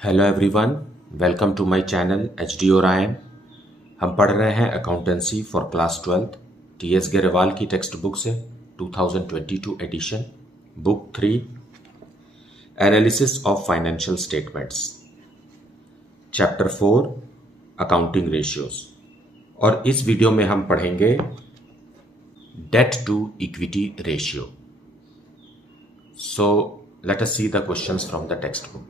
Hello everyone, welcome to my channel HD Orion. हम पढ़ रहे हैं accountancy for class 12 TS Grewal की टेक्स्ट बुक से 2022 edition, book 3, analysis of financial statements, chapter 4, accounting ratios. और इस वीडियो में हम पढ़ेंगे debt to equity ratio. So let us see the questions from the textbook.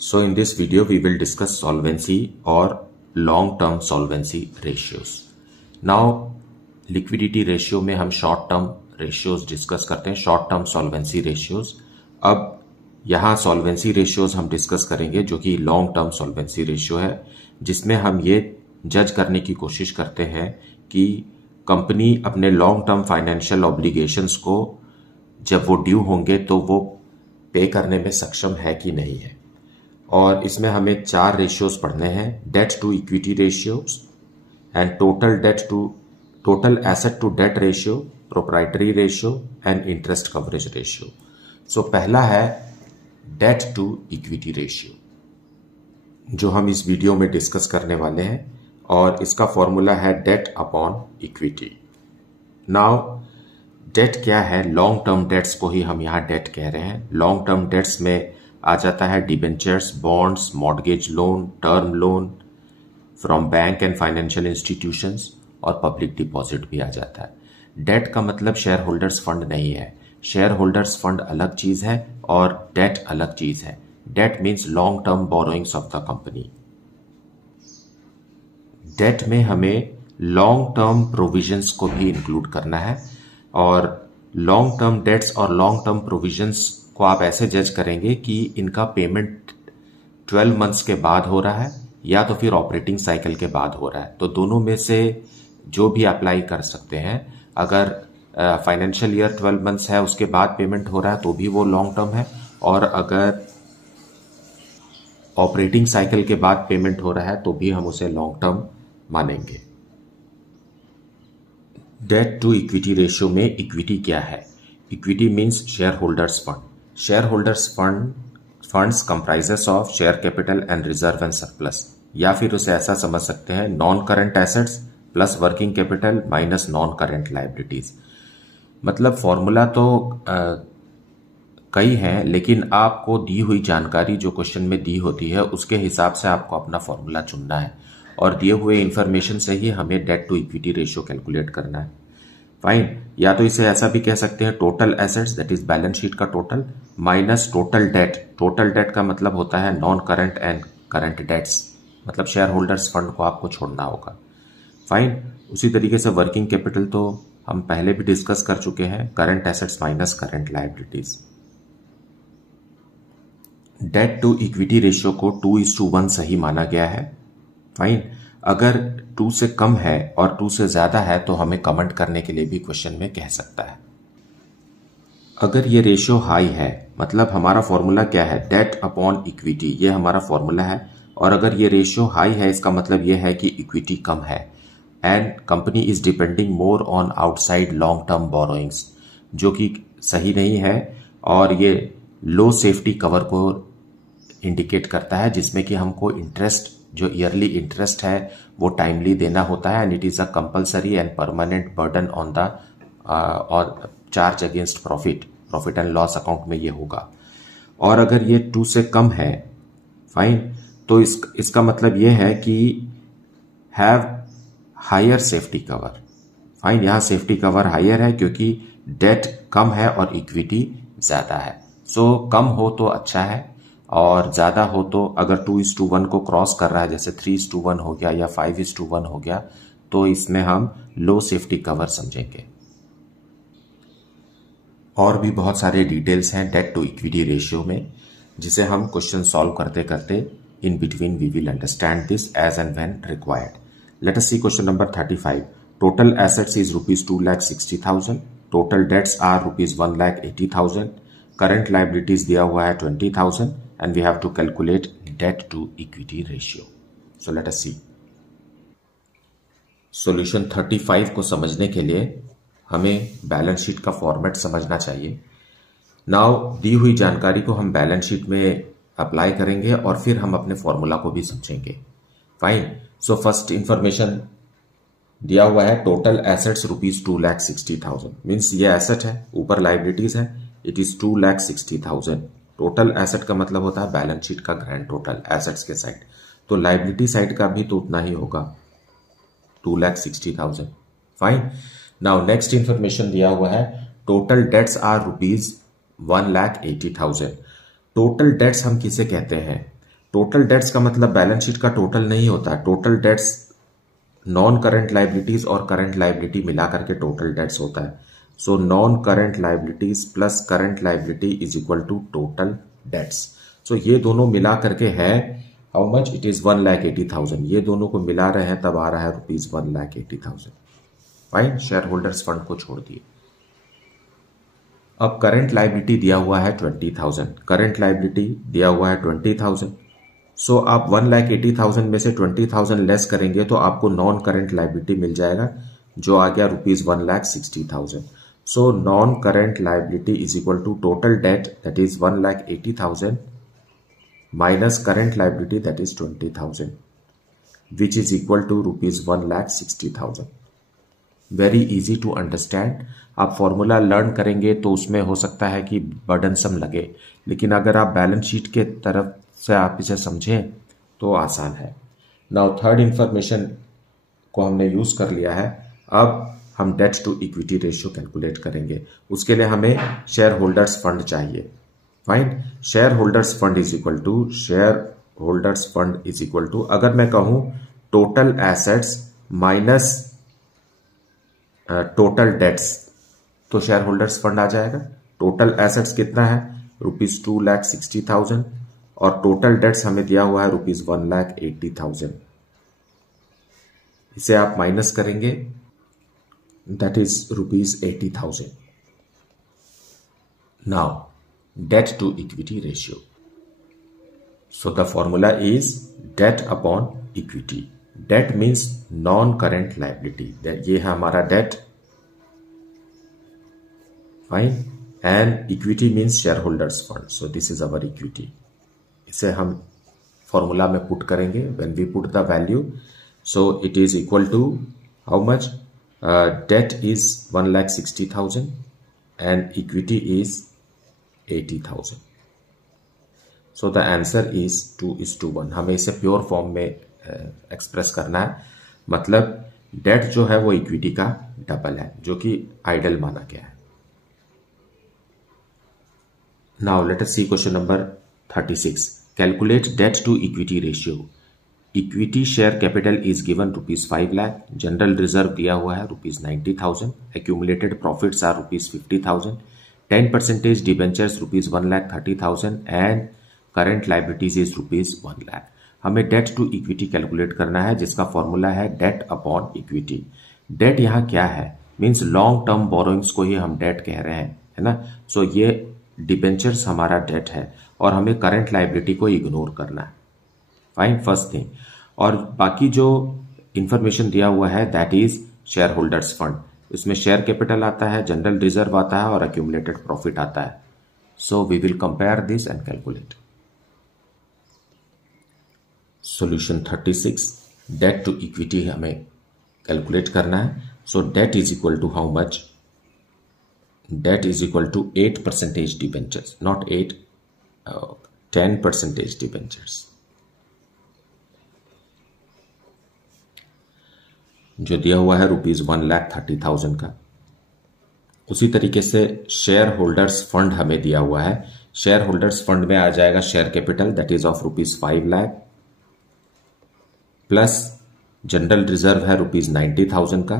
So in this video we will discuss solvency or long-term solvency ratios. Now liquidity ratio में हम short term ratios discuss करते हैं, short term solvency ratios. अब यहाँ solvency ratios हम discuss करेंगे जो कि long term solvency ratio है, जिसमें हम ये जज करने की कोशिश करते हैं कि कंपनी अपने long term financial obligations को जब वो ड्यू होंगे तो वो पे करने में सक्षम है कि नहीं है। और इसमें हमें 4 रेशियोज पढ़ने हैं: debt to equity ratios and total asset to debt ratio, proprietary ratio and interest coverage ratio. So पहला है डेट टू इक्विटी रेशियो, जो हम इस वीडियो में डिस्कस करने वाले हैं, और इसका फॉर्मूला है debt upon equity. Now debt क्या है? लॉन्ग टर्म डेट्स को ही हम यहाँ डेट कह रहे हैं। लॉन्ग टर्म डेट्स में आ जाता है debentures, bonds, mortgage loan, term loan from bank and financial institutions, और पब्लिक डिपॉजिट भी आ जाता है। डेट का मतलब शेयर होल्डर्स फंड नहीं है। शेयर होल्डर्स फंड अलग चीज है और डेट अलग चीज है। Debt means long term borrowings of the company. Debt में हमें लॉन्ग टर्म प्रोविजंस को भी इंक्लूड करना है, और लॉन्ग टर्म डेट्स और लॉन्ग टर्म प्रोविजंस को आप ऐसे जज करेंगे कि इनका पेमेंट 12 मंथ्स के बाद हो रहा है या तो फिर ऑपरेटिंग साइकिल के बाद हो रहा है। तो दोनों में से जो भी अप्लाई कर सकते हैं। अगर फाइनेंशियल ईयर 12 मंथ्स है उसके बाद पेमेंट हो रहा है तो भी वो लॉन्ग टर्म है, और अगर ऑपरेटिंग साइकिल के बाद पेमेंट हो रहा है तो भी हम उसे लॉन्ग टर्म मानेंगे। डेट टू इक्विटी रेशियो में इक्विटी क्या है? Equity means share holders fund. Shareholders funds comprises of share capital and reserve and surplus, या फिर उसे ऐसा समझ सकते हैं non current assets plus working capital minus non current liabilities. मतलब फॉर्मूला तो कई हैं, लेकिन आपको दी हुई जानकारी जो क्वेश्चन में दी होती है उसके हिसाब से आपको अपना फॉर्मूला चुनना है, और दिए हुए इंफॉर्मेशन से ही हमें debt to equity ratio calculate करना है। फाइन। या तो इसे ऐसा भी कह सकते हैं total assets, that is balance sheet का total, minus total debt. Total debt का मतलब होता है non current and current debts, मतलब शेयर होल्डर्स फंड को आपको छोड़ना होगा। फाइन। उसी तरीके से वर्किंग कैपिटल तो हम पहले भी डिस्कस कर चुके हैं, current assets minus current liabilities. Debt to equity ratio को 2:1 सही माना गया है। फाइन। अगर 2 से कम है और 2 से ज्यादा है तो हमें कमेंट करने के लिए भी क्वेश्चन में कह सकता है। अगर ये रेशियो हाई है, मतलब हमारा फॉर्मूला क्या है? डेट अपॉन इक्विटी, ये हमारा फॉर्मूला है। और अगर ये रेशियो हाई है इसका मतलब ये है कि इक्विटी कम है, and company is depending more on outside long term borrowings, जो कि सही नहीं है, और ये लो सेफ्टी कवर को इंडिकेट करता है, जिसमें कि हमको इंटरेस्ट, जो ईयरली इंटरेस्ट है वो टाइमली देना होता है, and it is a compulsory and permanent burden on the और charge against profit and loss account में ये होगा। और अगर ये 2 से कम है, फाइन, तो इसका मतलब ये है कि have higher safety cover. Fine. यहां सेफ्टी कवर हायर है क्योंकि डेट कम है और इक्विटी ज्यादा है। सो कम हो तो अच्छा है, और ज्यादा हो तो अगर 2:1 को क्रॉस कर रहा है, जैसे 3:1 हो गया या 5:1 हो गया, तो इसमें हम लो सेफ्टी कवर समझेंगे। और भी बहुत सारे डिटेल्स हैं डेट टू इक्विटी रेशियो में, जिसे हम क्वेश्चन सॉल्व करते करते in between we will understand this as and when required. Let us see question number 35। Total assets is ₹2,60,000, total debts are ₹1,80,000, current liabilities दिया हुआ है 20,000, and we have to calculate debt to equity ratio. So let us see. Solution 35 को समझने के लिए हमें balance sheet का format समझना चाहिए। नाउ दी हुई जानकारी को हम बैलेंस शीट में अप्लाई करेंगे और फिर हम अपने फॉर्मूला को भी समझेंगे। फाइन। सो फर्स्ट इंफॉर्मेशन दिया हुआ है टोटल एसेट्स ₹2,60,000 मीन्स ये एसेट है, ऊपर लाइबिलिटीज है, इट इज 2,60,000। टोटल एसेट का मतलब होता है बैलेंस शीट का ग्रैंड टोटल एसेट्स के साइड, तो लाइबिलिटी साइड का भी तो उतना ही होगा 2,60,000। फाइन। नाउ नेक्स्ट इंफॉर्मेशन दिया हुआ है total debts are ₹1,80,000। Total debts हम किसे कहते हैं? टोटल डेट्स का मतलब बैलेंस शीट का टोटल नहीं होता। Total debts non current liabilities और करंट लाइबिलिटी मिला करके टोटल डेट्स होता है। So non current liabilities plus current liability is equal to total debts. So ये दोनों मिला करके है हाउ मच? It is 1,80,000। ये दोनों को मिला रहे हैं तब आ रहा है ₹1,80,000। फाइन। शेयर होल्डर्स फंड को छोड़ दिए। अब करंट लाइबिलिटी दिया हुआ है 20,000। करंट लाइबिलिटी दिया हुआ है 20,000। सो आप 1,80,000 में से 20,000 लेस करेंगे तो आपको नॉन करंट लाइबिलिटी मिल जाएगा जो आ गया ₹1,60,000। So non current liability is equal to total debt that is 1,80,000 minus current liability that is 20,000 which is equal to ₹1,60,000। Very easy to understand. आप फॉर्मूला लर्न करेंगे तो उसमें हो सकता है कि बर्डनसम लगे, लेकिन अगर आप बैलेंस शीट के तरफ से आप इसे समझें तो आसान है। नाउ थर्ड इंफॉर्मेशन को हमने यूज कर लिया है। अब हम debt to equity ratio calculate करेंगे। उसके लिए हमें शेयर होल्डर्स फंड चाहिए। Fine. Share holders fund is equal to अगर मैं कहूं total assets minus total debts तो शेयर होल्डर्स फंड आ जाएगा। टोटल एसेट्स कितना है? ₹2,60,000 और टोटल डेट्स हमें दिया हुआ है ₹1,80,000। इसे आप माइनस करेंगे that is ₹80,000। Now debt to equity ratio. So the formula is debt upon equity. Debt means non current liability, ये है हमारा debt. Fine. And equity means share holders fund, so this is our equity. इसे हम formula में put करेंगे। When we put the value so it is equal to how much? Debt is 1,60,000 and equity is 80,000। So the answer is 2:1। हमें इसे pure form में express करना है, मतलब डेट जो है वो इक्विटी का डबल है जो कि आइडल माना गया है। Now let us see question number 36। Calculate debt to equity ratio. Equity share capital is given ₹5 lakh. General reserve दिया हुआ है ₹90,000। Accumulated profits are ₹50,000। 10% debentures ₹1,30,000 and current liabilities is ₹1 lakh. हमें डेट टू इक्विटी कैलकुलेट करना है जिसका फॉर्मूला है debt upon equity. Date यहाँ क्या है? मीन्स लॉन्ग टर्म बोरोइंग्स को ही हम डेट कह रहे हैं, है ना। सो ये डिबेंचर्स हमारा डेट है और हमें करंट लाइबिलिटी को इग्नोर करना है। Fine, first thing. और बाकी जो इंफॉर्मेशन दिया हुआ है that is share holders fund. इसमें शेयर कैपिटल आता है, जनरल रिजर्व आता है और एक्यूमुलेटेड प्रॉफिट आता है। So we will compare this and calculate. Solution 36। Debt to equity हमें कैलकुलेट करना है। So debt is equal to how much? Debt is equal to 8% debentures, not 8, 10% debentures जो दिया हुआ है ₹1,30,000 का। उसी तरीके से शेयर होल्डर्स फंड हमें दिया हुआ है। शेयर होल्डर्स फंड में आ जाएगा share capital that is of ₹5 lakh plus general reserve है ₹90,000 का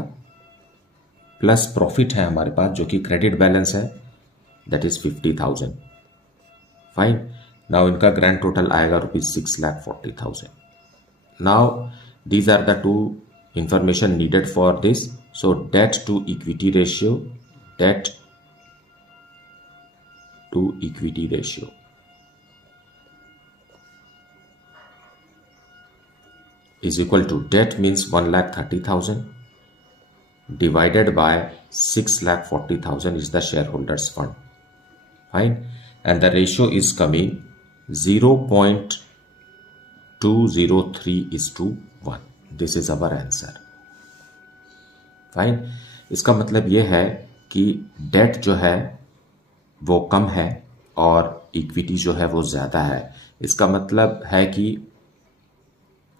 प्लस प्रॉफिट है हमारे पास जो कि क्रेडिट बैलेंस है दैट इज 50,000। फाइन। नाउ इनका ग्रैंड टोटल आएगा ₹6,40,000। Now these are the two information needed for this. So debt to equity ratio, debt to equity ratio is equal to debt means 1,30,000 divided by 6,40,000 is the shareholders fund. fine, and the ratio is coming 0.203:1. This is our answer. Fine. इसका मतलब यह है कि date जो है वो कम है और इक्विटी जो है वो ज्यादा है. इसका मतलब है कि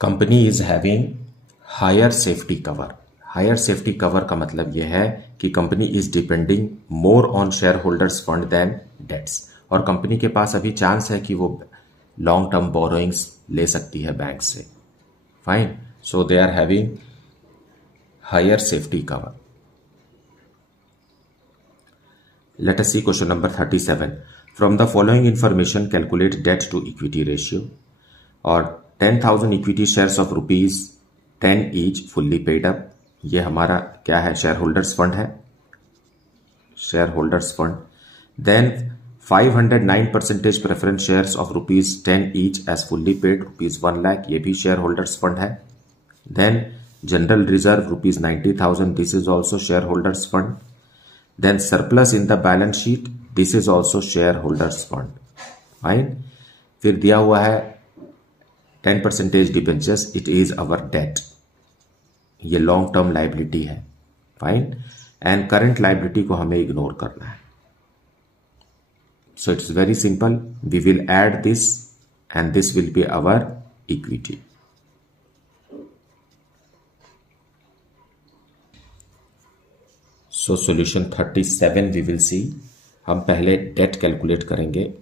company is having higher safety cover. Higher safety cover का मतलब यह है कि company is depending more on share holders fund than debts, और कंपनी के पास अभी चांस है कि वो लॉन्ग टर्म बोरोइंग्स ले सकती है बैंक से. Fine. So they are having higher safety cover. Let us see question number 37. From the following information, calculate debt to equity ratio. और 10,000 equity shares of rupees 10 each fully paid up. ये हमारा क्या है? Share holders fund है. Share holders fund. Then 509% preference shares of rupees 10 each as fully paid rupees 1 lakh. ये भी share holders fund है. Then general reserve rupees 90,000. This is also shareholders fund. Then surplus in the balance sheet. This is also shareholders fund. Fine. फिर दिया हुआ है 10% debentures. It is our debt. ये long term liability है. Fine. And current liability को हमें ignore करना है. So it's very simple. We will add this and this will be our equity. सो सॉल्यूशन 37 वी विल सी. हम पहले date calculate करेंगे.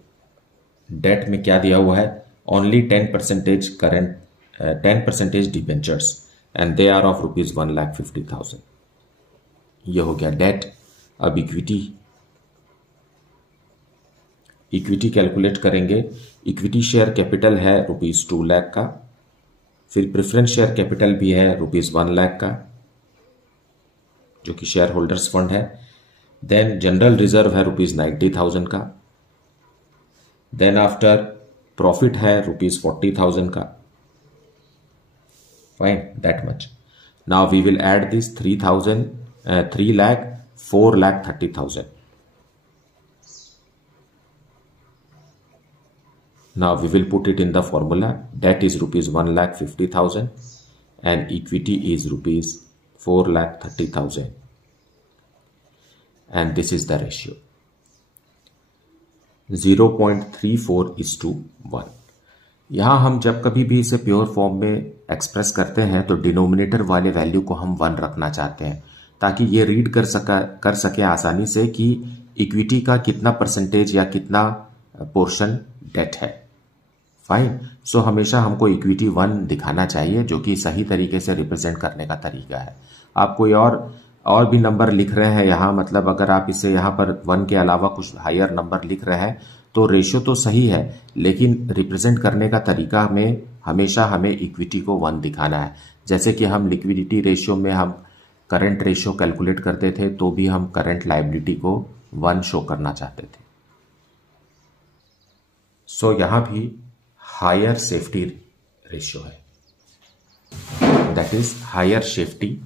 डेट में क्या दिया हुआ है? Only 10% current, 10% debentures and they are of rupees 1,50,000. ये हो गया डेट. अब इक्विटी कैलकुलेट करेंगे. इक्विटी शेयर कैपिटल है रुपीज 2 लाख का. फिर प्रेफरेंस शेयर कैपिटल भी है रुपीज 1 लाख का, जो कि शेयर होल्डर्स फंड है. देन जनरल रिजर्व है रुपीज 90,000 का. देन आफ्टर प्रॉफिट है रुपीज 40,000 का. Fine, that much. Now we will add this 3,04,30,000. Now we will put it in the formula. Debt is rupees 1,50,000 and equity is rupees 4,30,000 and this is the ratio 0.34:1. यहां हम जब कभी भी इसे pure form में express करते हैं तो डिनोमिनेटर वाले वैल्यू को हम 1 रखना चाहते हैं ताकि ये रीड कर सके आसानी से कि इक्विटी का कितना परसेंटेज या कितना पोर्शन डेट है. फाइन. सो हमेशा हमको इक्विटी 1 दिखाना चाहिए, जो कि सही तरीके से रिप्रेजेंट करने का तरीका है. आप कोई और भी नंबर लिख रहे हैं यहां, मतलब अगर आप इसे यहां पर 1 के अलावा कुछ हायर नंबर लिख रहे हैं तो रेशियो तो सही है, लेकिन रिप्रेजेंट करने का तरीका में हमेशा हमें इक्विटी को 1 दिखाना है. जैसे कि हम लिक्विडिटी रेशियो में हम करंट रेशियो कैलकुलेट करते थे तो भी हम करंट लायबिलिटी को 1 शो करना चाहते थे. सो यहां भी हायर सेफ्टी रेशियो है, that is higher safety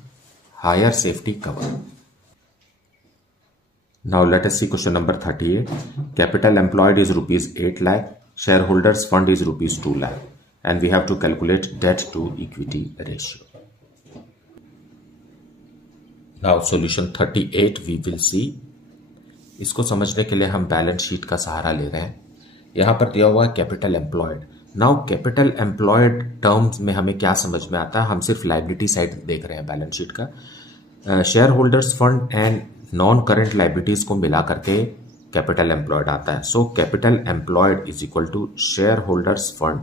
cover. Now let us see question number 38. Capital employed is rupees 8 lakh. Shareholders fund is rupees 2 lakh. And we have to calculate debt to equity ratio. Now solution 38 we will see. इसको समझने के लिए हम balance sheet का सहारा ले रहे हैं. यहां पर दिया हुआ है capital employed. Now capital employed terms में हमें क्या समझ में आता है? हम सिर्फ लायबिलिटी साइड देख रहे हैं बैलेंस शीट का. Share holders fund and non current liabilities को मिला करके कैपिटल एम्प्लॉयड आता है. So capital employed is equal to share holders fund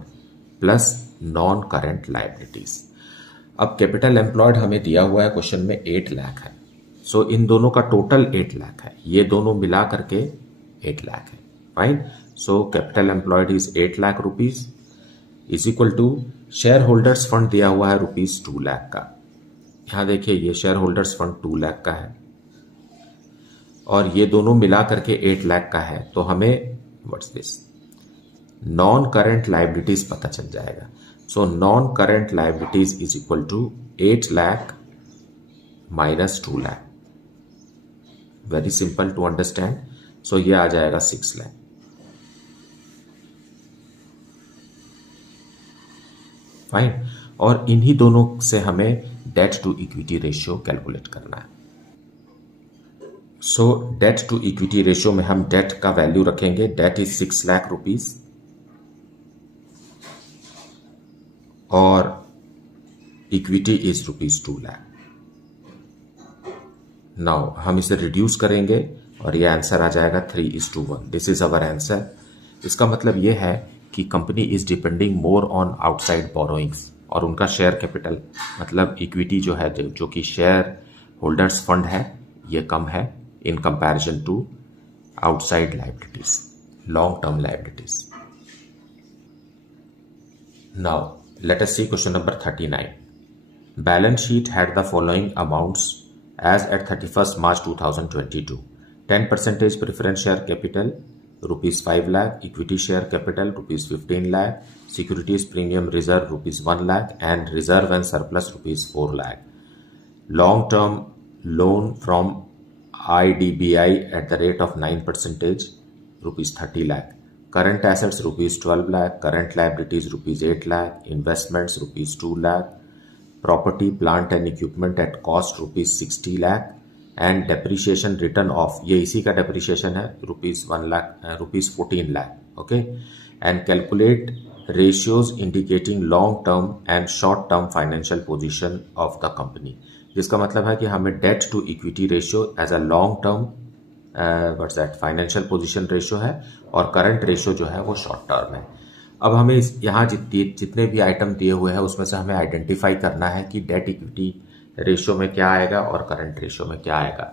plus non current liabilities. अब कैपिटल एम्प्लॉयड हमें दिया हुआ है क्वेश्चन में 8 लाख है. सो इन दोनों का टोटल 8 लाख है, ये दोनों मिला करके 8 लाख है. Fine. So capital employed is 8 lakh rupees is equal to share holders fund दिया हुआ है रुपीज 2 लाख का. यहां देखिए ये शेयर होल्डर्स फंड 2 लाख का है और ये दोनों मिला करके 8 लाख का है. तो हमें what's this non current liabilities पता चल जाएगा. So non current liabilities is equal to 8 lakh minus 2 lakh. Very simple to understand. So ये आ जाएगा 6 लाख। फाइन। और इन्हीं दोनों से हमें debt to equity ratio calculate करना है। So debt to equity ratio में हम डेट का वैल्यू रखेंगे, डेट इज 6 लाख रुपीज और इक्विटी इज ₹2 लाख। नाउ हम इसे रिड्यूस करेंगे और ये आंसर आ जाएगा 3:1। This is our answer. इसका मतलब ये है कि company is depending more on outside borrowings और उनका शेयर कैपिटल मतलब इक्विटी जो है जो कि शेयर होल्डर्स फंड है ये कम है in comparison to outside liabilities, long term liabilities. Now let us see question number 39. Balance sheet had the following amounts as at 31st March 2022. 10% preference share capital ₹5 lakh, equity share capital ₹15 lakh, securities premium reserve ₹1 lakh and reserve and surplus ₹4 lakh. Long term loan from IDBI at the rate of 9% ₹30 lakh. Current assets ₹12 lakh, current liabilities ₹8 lakh, investments ₹2 lakh, property, plant and equipment at cost ₹60 lakh and depreciation written off, ये इसी का depreciation है ₹1 lakh, ₹14 lakh, okay, and calculate ratios indicating long term and short term financial position of the company, जिसका मतलब है कि हमें debt to equity ratio as a long term what's that financial position ratio है और current ratio जो है वो शॉर्ट टर्म है। अब हमें यहाँ जितने भी आइटम दिए हुए हैं उसमें से हमें आइडेंटिफाई करना है कि डेट इक्विटी रेशियो में क्या आएगा और करंट रेशियो में क्या आएगा।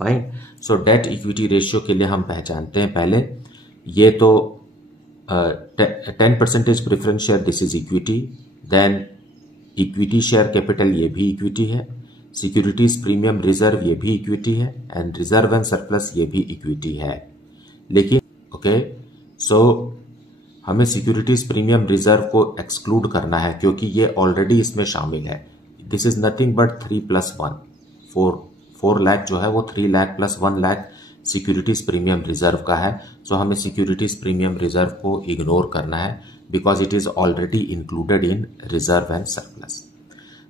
Fine. So debt equity ratio के लिए हम पहचानते हैं पहले ये तो 10% preference share this is equity, then equity share capital ये भी इक्विटी है, सिक्योरिटीज प्रीमियम रिजर्व ये भी इक्विटी है एंड रिजर्व एंड सरप्लस ये भी इक्विटी है। लेकिन ओके सो हमें सिक्योरिटीज प्रीमियम रिजर्व को एक्सक्लूड करना है क्योंकि ये ऑलरेडी इसमें शामिल है। This is nothing but 3+1 4 lakh जो है वो 3 lakh plus 1 lakh securities premium reserve का है। सो हमें सिक्योरिटीज प्रीमियम रिजर्व को इग्नोर करना है because it is already included in reserve and surplus.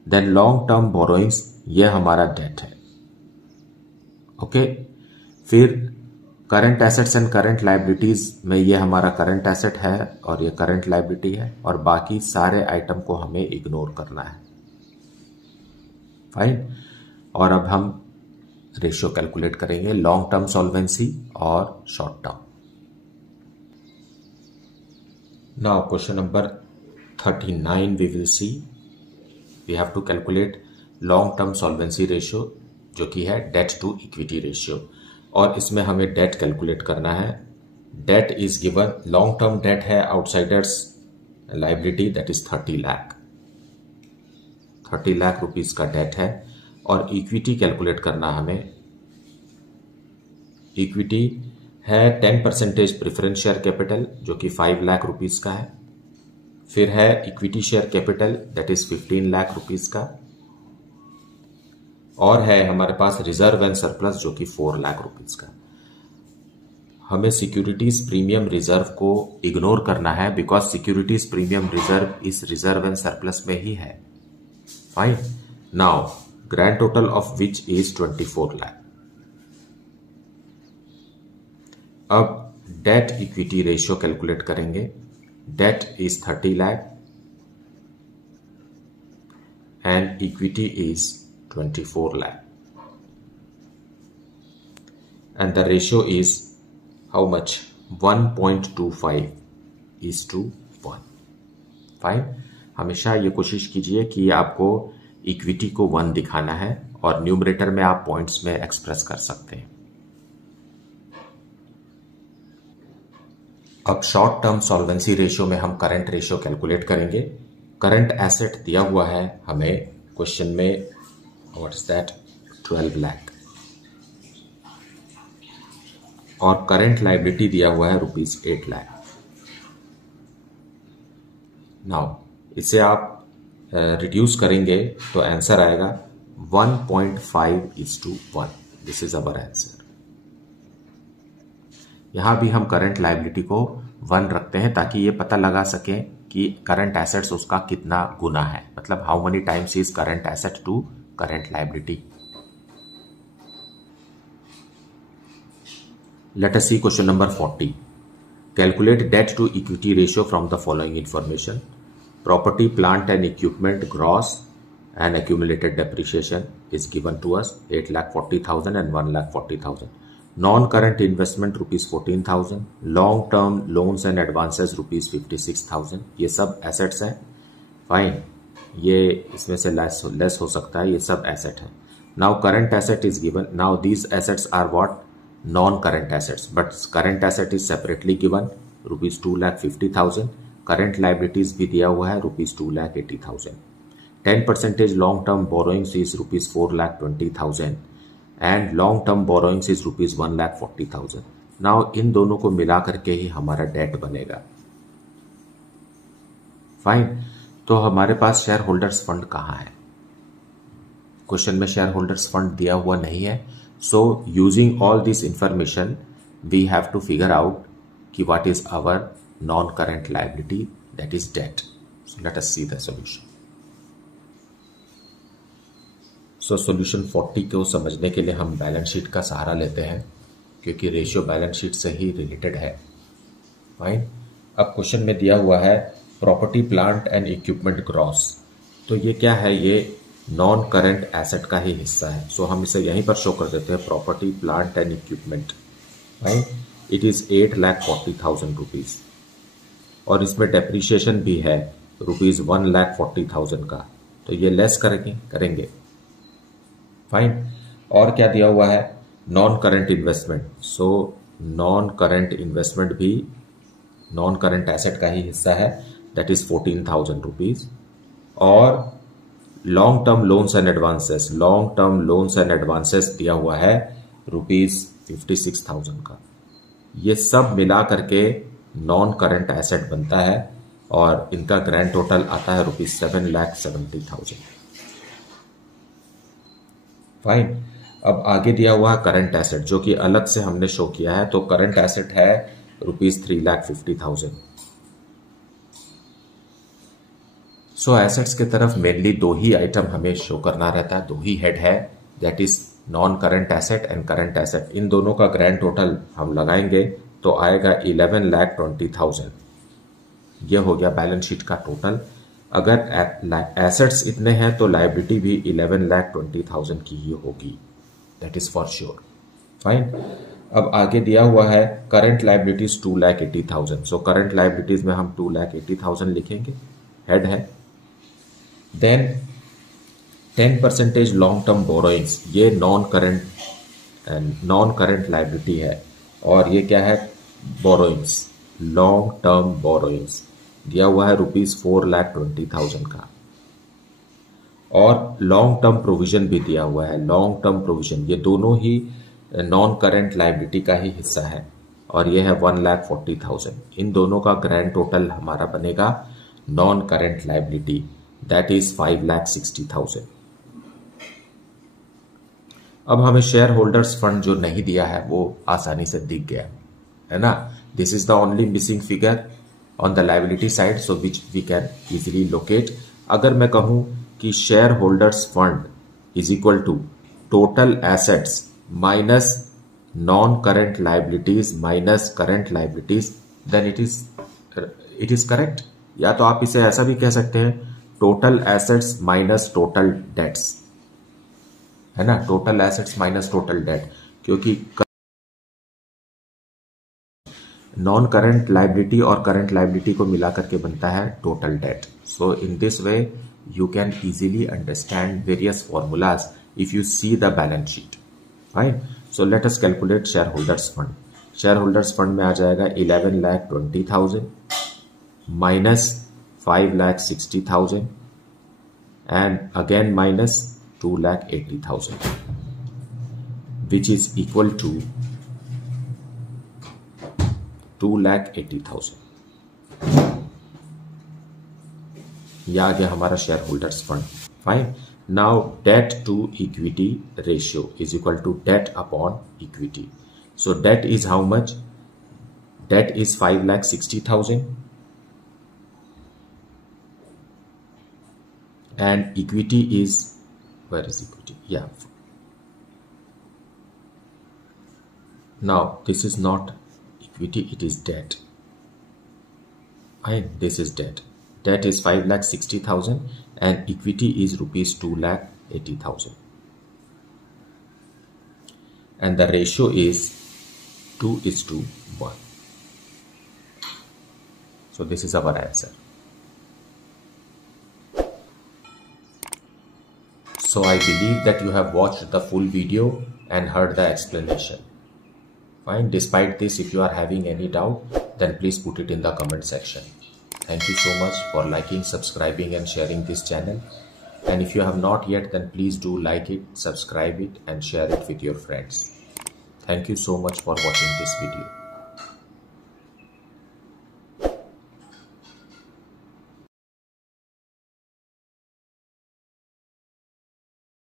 Then long term borrowings ये हमारा डेट है। ओके फिर current assets and current liabilities में ये हमारा करंट एसेट है और ये करंट लायबिलिटी है और बाकी सारे आइटम को हमें इग्नोर करना है। फाइन। और अब हम रेशियो कैलकुलेट करेंगे लॉन्ग टर्म सॉल्वेंसी और short term. Now question number 39 we will see we have to calculate long term solvency ratio जो कि है डेट टू इक्विटी रेशियो और इसमें हमें डेट कैलकुलेट करना है। Debt is given, long term debt है outsiders liability that is 30 lakh, 30 lakh rupees का डेट है और इक्विटी कैलकुलेट करना हमें। इक्विटी है 10% प्रेफरेंस शेयर कैपिटल जो कि 5 लाख रुपीस का है, फिर है equity share capital that is 15 lakh rupees का और है हमारे पास रिजर्व एंड सरप्लस जो कि 4 लाख रुपीस का। हमें सिक्योरिटीज प्रीमियम रिजर्व को इग्नोर करना है बिकॉज सिक्योरिटीज प्रीमियम रिजर्व इस रिजर्व एंड सरप्लस में ही है। Fine. Now grand total of which is 24 lakh. अब डेट इक्विटी रेशियो कैलकुलेट करेंगे। Debt is 30 lakh and equity is 24 lakh and the ratio is how much 1.25:1। Fine. हमेशा ये कोशिश कीजिए कि आपको इक्विटी को 1 दिखाना है और न्यूमरेटर में आप पॉइंट्स में एक्सप्रेस कर सकते हैं। अब शॉर्ट टर्म सॉल्वेंसी रेशियो में हम करंट रेशियो कैलकुलेट करेंगे। करंट एसेट दिया हुआ है हमें क्वेश्चन में what is that 12 lakh और करंट लायबिलिटी दिया हुआ है ₹8 लाख। नाउ इसे आप रिड्यूस करेंगे तो आंसर आएगा 1.5:1। This is our answer. यहां भी हम करंट लायबिलिटी को 1 रखते हैं ताकि ये पता लगा सकें कि करंट एसेट्स उसका कितना गुना है, मतलब how many times is current asset to current liability. Let us see question number 40. Calculate debt to equity ratio from the following information. Property, plant and equipment gross and accumulated depreciation is given to us 8,40,000 and 1,40,000. Non-current investment rupees 14,000. Long-term loans and advances rupees 56,000. ये सब assets हैं. Fine. ये इसमें से less हो सकता है. ये सब asset है. Now current asset is given. Now these assets are what? Non-current assets, but current asset is separately given rupees 2,50,000. Current liabilities भी दिया हुआ है rupees 2,80,000. 10% long term borrowings is rupees 4,20,000 and long term borrowings is rupees 1,40,000. Now इन दोनों को मिला करके ही हमारा date बनेगा. फाइन. तो हमारे पास शेयर होल्डर्स फंड कहाँ है? क्वेश्चन में शेयर होल्डर्स फंड दिया हुआ नहीं है. So using all this information, we have to figure out कि what is our non-current liability, that is debt. So let us see the solution. So solution 40 को समझने के लिए हम बैलेंस शीट का सहारा लेते हैं क्योंकि रेशियो बैलेंस शीट से ही रिलेटेड है. फाइन. अब क्वेश्चन में दिया हुआ है property, plant and equipment gross. तो ये क्या है? ये नॉन करंट एसेट का ही हिस्सा है. सो हम इसे यहीं पर शो कर देते हैं property, plant and equipment. Right. It is 8,40,000 rupees और इसमें डेप्रीशिएशन भी है रुपीज 1,40,000 का. तो ये लेस करेंगे. फाइन. और क्या दिया हुआ है? Non current investment. सो नॉन करंट इन्वेस्टमेंट भी नॉन करंट एसेट का ही हिस्सा है, दैट इज 14,000 रुपीज. और long term loans and advances, long term loans and advances दिया हुआ है रुपीज 56,000 का. ये सब मिला करके नॉन करंट एसेट बनता है और इनका ग्रैंड टोटल आता है रुपीज 7,70,000. फाइन. अब आगे दिया हुआ है करंट एसेट जो कि अलग से हमने शो किया है. तो करंट एसेट है रुपीज 3,50,000. सो एसेट्स की तरफ मेनली दो ही आइटम हमें शो करना रहता है, दो ही हेड है, that is non current asset and current asset. इन दोनों का ग्रैंड टोटल हम लगाएंगे तो आएगा 11,20,000. ये हो गया बैलेंस शीट का टोटल. अगर एसेट्स इतने हैं तो लायबिलिटी भी 11,20,000 की ही होगी, that is for sure. Fine. अब आगे दिया हुआ है current liabilities 2,80,000. So current liabilities में हम 2,80,000 लिखेंगे, हेड है. देन 10% लॉन्ग टर्म बोरोइंग्स, ये नॉन करंट लायबिलिटी है. और ये क्या है? बोरोइंग्स, लॉन्ग टर्म बोरोइंग्स दिया हुआ है रुपीज 4,20,000 का. और लॉन्ग टर्म प्रोविजन भी दिया हुआ है. लॉन्ग टर्म प्रोविजन ये दोनों ही नॉन करंट लायबिलिटी का ही हिस्सा है और ये है 1,40,000. इन दोनों का ग्रैंड टोटल हमारा बनेगा non current liability, that is 5,60,000. अब हमें शेयर होल्डर्स फंड जो नहीं दिया है वो आसानी से दिख गया है ना. This is the only missing figure on the liability side, so which we can easily locate. अगर मैं कहूं कि share holders fund is equal to total assets minus non current liabilities minus current liabilities, then it is correct. या तो आप इसे ऐसा भी कह सकते हैं total assets minus total debts, है ना. Total assets minus total debt, क्योंकि नॉन करंट लायबिलिटी और करंट लायबिलिटी को मिला करके बनता है total date. So in this way you can easily understand various formulas if you see the balance sheet. Fine. So let us calculate share holders fund. Share holders fund में आ जाएगा 11,20,000 minus 5,60,000 and again minus 2,80,000, which is equal to 2,80,000. यह आ गया हमारा share holders fund. Fine. Now debt to equity ratio is equal to debt upon equity. So debt is how much? debt is 5,60,000 and equity is, where is equity? Yeah. Now this is not equity, it is debt. And this is debt. Debt is 5,60,000 and equity is rupees 2,80,000. And the ratio is 2:1. So this is our answer. So I believe that you have watched the full video and heard the explanation. Fine. Despite this, if you are having any doubt, then please put it in the comment section. Thank you so much for liking, subscribing and sharing this channel. And if you have not yet, then please do like it, subscribe it and share it with your friends. Thank you so much for watching this video.